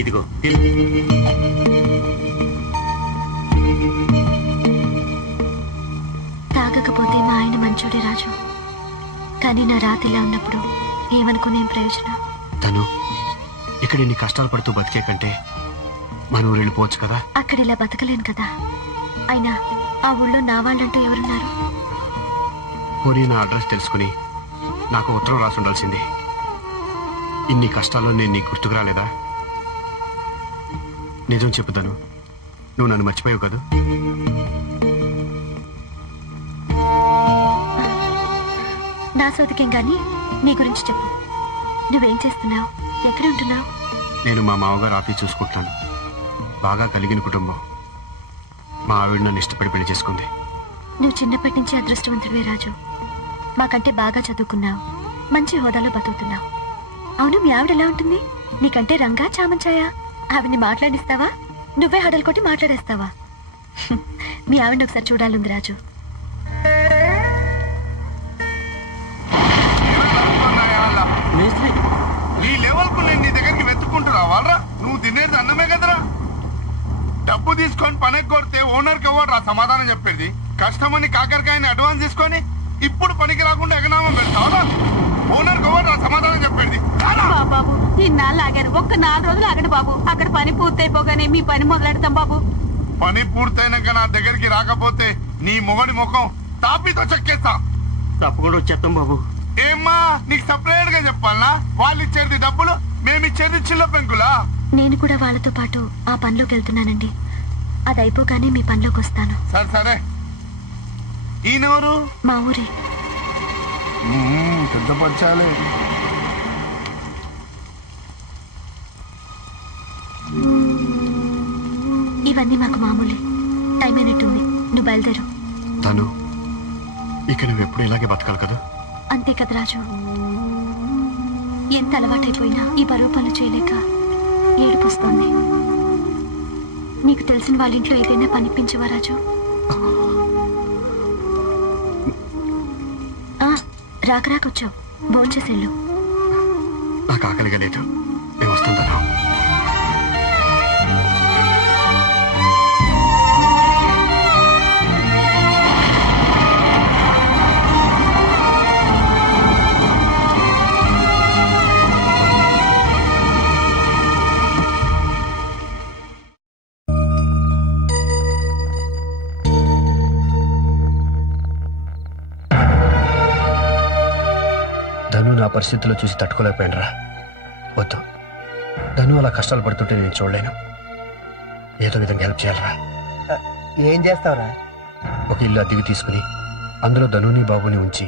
ఇదిగో తాగకపోతే మా ఆయన మంచోడే రాజు, కానీ నా రాతిలా ఉన్నప్పుడు ఏమనుకునేం ప్రయోజనం? తను ఇక్కడ ఇన్ని కష్టాలు పడుతూ బతికే కంటే మన ఊరు వెళ్ళిపోవచ్చు కదా. అక్కడ ఇలా బతకలేను కదా. అయినా ఆ ఊళ్ళో నా వాళ్ళంటూ ఎవరున్నారు? పోనీ నా అడ్రస్ తెలుసుకుని నాకు ఉత్తరం రాసి ఉండాల్సింది. ఇన్ని కష్టాల్లో నేను నీకు గుర్తుకు రాలేదా? నిజం చెప్పుతాను, నువ్వు నన్ను మర్చిపోయావు కదా. నా సోదికేం గాని నీ గురించి చెప్పు. నువ్వేం చేస్తున్నావు? ఎక్కడ ఉంటున్నావు? నేను మా మామగారు ఆఫీస్ చూసుకుంటున్నాను. బాగా కలిగిన కుటుంబం. మా ఆవిడ నన్ను ఇష్టపడి పెళ్లి చేసుకుంది. నువ్వు చిన్నప్పటి నుంచి అదృష్టవంతుడివే రాజు. మాకంటే బాగా చదువుకున్నావు, మంచి హోదాలో బతుకుతున్నావు. అవును, మీ ఆవిడ ఎలా ఉంటుంది? నీకంటే రంగా చామంచాయా? ఆవిడ్ని మాట్లాడిస్తావా? నువ్వే హడలు కొట్టి మాట్లాడేస్తావా? మీ ఆవిడని ఒకసారి చూడాలంది రాజు. ఈ లెవెల్కు నేను నీ దగ్గరికి వెతుక్కుంటున్నా వాళ్ళరా? నువ్వు తినేది అన్నమే కదరా. డబ్బు తీసుకొని పని కొడితే ఓనర్కి ఎవరు రా సమాధానం చెప్పేది? కష్టమని కాకరకాయని అడ్వాన్స్ తీసుకొని ఇప్పుడు పనికి రాకుండా ఎగనామం పెడతావా? ఓనర్కి ఎవరు రా సమాధానం చెప్పేది? బాబు ఇన్నాళ్ళు ఆగారు, ఒక్క 4 రోజులు ఆగండి బాబు. అక్కడ పని పూర్తయిపోగానే మీ పని మొదలెడతాం బాబు. పని పూర్తయినాక నా దగ్గరికి రాకపోతే నీ మొగడి ముఖం తాపితో చెక్కేస్తా. తప్పకుండా వచ్చేస్తాం బాబు. ఏమ్మా, నీకు సపరేట్ గా చెప్పాలనా? వాళ్ళు ఇచ్చేది డబ్బులు, మేమిచ్చేది చిల్ల పెంకులా? నేను కూడా వాళ్ళతో పాటు ఆ పనిలోకి వెళ్తున్నానండి. అది అయిపోగానే మీ పనిలోకి వస్తాను. సరే సరే. ఈయనెవరు? మా ఊరే. పెద్దపరచాలి. ఇవన్నీ మాకు మామూలే. టైం అయినట్టుంది, నువ్వు బయలుదేరు. తను ఇక నువ్వు ఎప్పుడు ఇలాగే బతకాలి కదా. అంతే కదా రాజు. ఎంత అలవాటైపోయినా ఈ బరువు పనులు చేయలేక ఏడుపుస్తోంది. నీకు తెలిసిన వాళ్ళ ఇంట్లో ఏదైనా పనిపించవా రాజు? రాకరాకొచ్చావు, భోంచేసేళ్ళు. నాకు ఆకలిగా లేదు, నేను వస్తుందా? ధను నా పరిస్థితుల్లో చూసి తట్టుకోలేకపోయినరా. వద్దు, ధను అలా కష్టాలు పడుతుంటే నేను చూడలేను. ఏదో విధంగా హెల్ప్ చేయాలరా. ఏం చేస్తావురా? ఒక ఇల్లు అద్దెకి తీసుకుని అందులో ధనుని బాబుని ఉంచి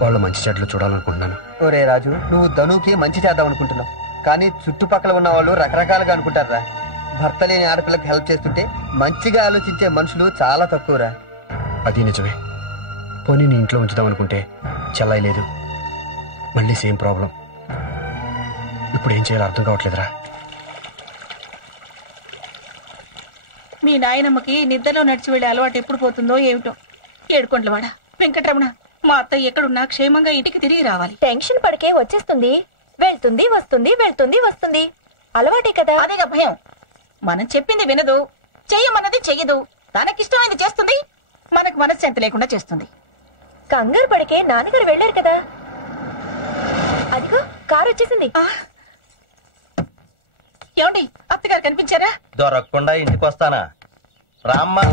వాళ్ళ మంచి చెడ్లు చూడాలనుకుంటున్నాను. ఒరే రాజు, నువ్వు ధనుకి మంచి చేద్దాం అనుకుంటున్నావు, కానీ చుట్టుపక్కల ఉన్న వాళ్ళు రకరకాలుగా అనుకుంటారా. భర్త లేని ఆడపిల్లకి హెల్ప్ చేస్తుంటే మంచిగా ఆలోచించే మనుషులు చాలా తక్కువరా. అది నిజమే. పోనీ నీ ఇంట్లో ఉంచుదాం అనుకుంటే చెల్లాయి లేదు, మళ్ళీ సేమ్ ప్రాబ్లం. ఇప్పుడు ఏం చేయాలో అర్థం కావట్లేదురా. మీ నాయనమ్మకి నిద్రలో నడిచి వెళ్ళే అలవాటు ఎప్పుడు పోతుందో ఏమిటో. ఏడుకొండలవాడ వెంకటరమణ, మా అత్తయ్య ఎక్కడున్నా క్షేమంగా ఇంటికి తిరిగి రావాలి. టెన్షన్ పడకే, వచ్చేస్తుంది. వెళ్తుంది వస్తుంది, వెళ్తుంది వస్తుంది, అలవాటే కదా. అదేగా భయం. మనం చెప్పింది వినదు, చెయ్యమన్నది చెయ్యదు. తనకిష్టమైంది చేస్తుంది, మనకు మనశ్శాంతి లేకుండా చేస్తుంది. కంగారు పడకే, నాన్నగారు వెళ్ళారు కదా. అదిగో కారు వచ్చేసింది. ఏమండి, అత్తగారు కనిపించారా? దొరకకుండా ఇంటికి వస్తానా? రామ్మా.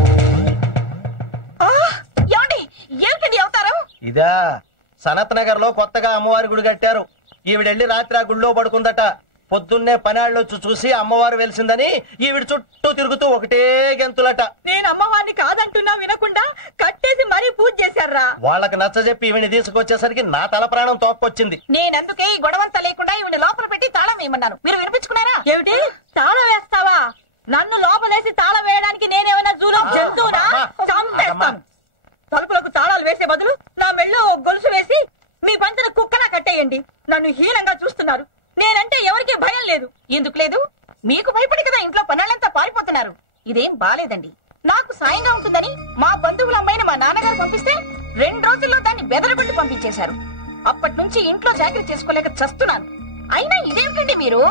ఏమండి, ఏమిటండి అవతారం? ఇదా, సనత్ నగర్ లో కొత్తగా అమ్మవారి గుడి కట్టారు. ఈవిడెళ్ళి రాత్రి ఆ గుళ్ళో పడుకుందట. పొద్దున్నే పనాళ్ళు చూసి అమ్మవారు వెలిసిందని ఈవిడ చుట్టూ తిరుగుతూ ఒకటే గెంతులట. నేను అమ్మవారిని కాదంటున్నా వినకుండా కట్టేసి మరీ పూజ చేశారా? వాళ్ళకి నచ్చజెప్పి ఈవిని తీసుకొచ్చేసరికి నా తల ప్రాణం తోక్కొచ్చింది. నేనందుకే ఈ గొడవంతా లేకుండా ఈవిని లోపల పెట్టి తాళం వేయమన్నాను. మీరు వినిపించుకున్నారా? ఏమిటి తాళం వేస్తావా? నన్ను లోపలేసి తాళం వేయడానికి నేనేమైనా జూలో జంతువునా? చంపేస్తాను. తలుపులకు తాళాలు వేసే బదులు నా మెళ్ళో గొలుసు వేసి మీ పంచన కుక్కలా కట్టేయండి. నన్ను హీనంగా చూస్తున్నారు. నేనంటే ఎవరికి భయం లేదు. ఎందుకు లేదు? మీకు భయపడి కదా ఇంట్లో పనులంతా పారిపోతున్నారు. ఇదేం బాలేదండి. నాకు సాయంగా ఉంటుందని మా బంధువుల అమ్మాయిని మా నాన్నగారు పంపిస్తే 2 రోజుల్లో దాన్ని బెదరగొట్టి పంపించేశారు. అప్పటి నుంచి ఇంట్లో చాకరీ చేసుకోలేక చస్తున్నాను. అయినా ఇదేమిటండి మీరు?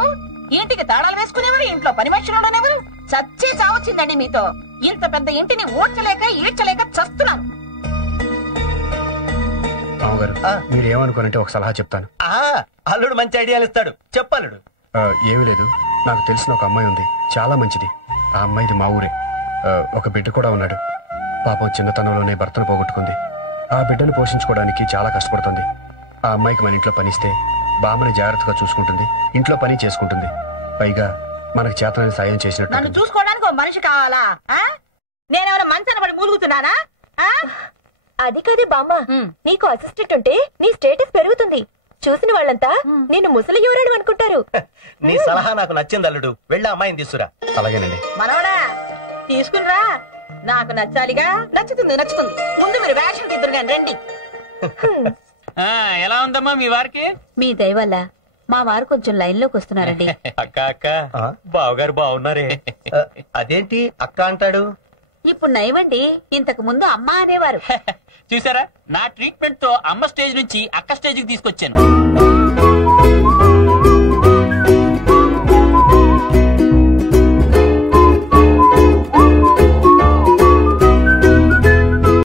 ఇంటికి తాళాలు వేసుకునేవారు, ఇంట్లో పని మనుషులు ఉండేవారు. చచ్చే చావచ్చిందండి మీతో. ఇంత పెద్ద ఇంటిని ఓడ్చలేక ఈడ్చలేక చస్తున్నాను. మామగారు మీరు ఏమనుకోనంటే ఒక సలహా చెప్తాను. అల్లుడు మంచి ఐడియాలు ఇస్తాడు, చెప్పల్లుడు. ఏమీ లేదు, నాకు తెలిసిన ఒక అమ్మాయి ఉంది, చాలా మంచిది. ఆ అమ్మాయిది మా ఊరే. ఒక బిడ్డ కూడా ఉన్నాడు. పాపం చిన్నతనంలోనే భర్తను పోగొట్టుకుంది. ఆ బిడ్డను పోషించుకోవడానికి చాలా కష్టపడుతుంది. ఆ అమ్మాయికి మన ఇంట్లో పనిస్తే బామ్మని జాగ్రత్తగా చూసుకుంటుంది, ఇంట్లో పని చేసుకుంటుంది. పైగా మనకు చేతనని సాయం చేసినట్టు. నన్ను చూసుకోవడానికి ఒక మనిషి కావాలా? నేనేమైనా మంచాన పడి మూలుగుతున్నానా? అది కాదే బామ్మ, నీకు అసిస్టెంట్ ఉంటే నీ స్టేటస్ పెరుగుతుంది. చూసిన వాళ్ళంతా నిన్ను ముసలి యూరాడు అనుకుంటారు. నీ సలహా నాకు నచ్చింది అల్లుడు, వెళ్ళి అమ్మాయిని తీసుకురా. అలాగేనండి. మనవడా తీసుకునిరా, నాకు నచ్చాలిగా. నచ్చుతుంది నచ్చుతుంది, ముందు మీరు వేషం తిద్దరు కానీ రండి. ఎలా ఉందమ్మా మీ వారికి? మీ దయ వల్ల మా వారు కొంచెం లైన్ లోకి వస్తున్నారండి. అక్క అక్క బావగారు బాగున్నారే. అదేంటి అక్క అంటాడు? ఇప్పుడు నయమండి, ఇంతకు ముందు అమ్మ అనేవారు. చూసారా, నా ట్రీట్మెంట్ తో అమ్మ స్టేజ్ నుంచి అక్క స్టేజ్ కి తీసుకొచ్చాను.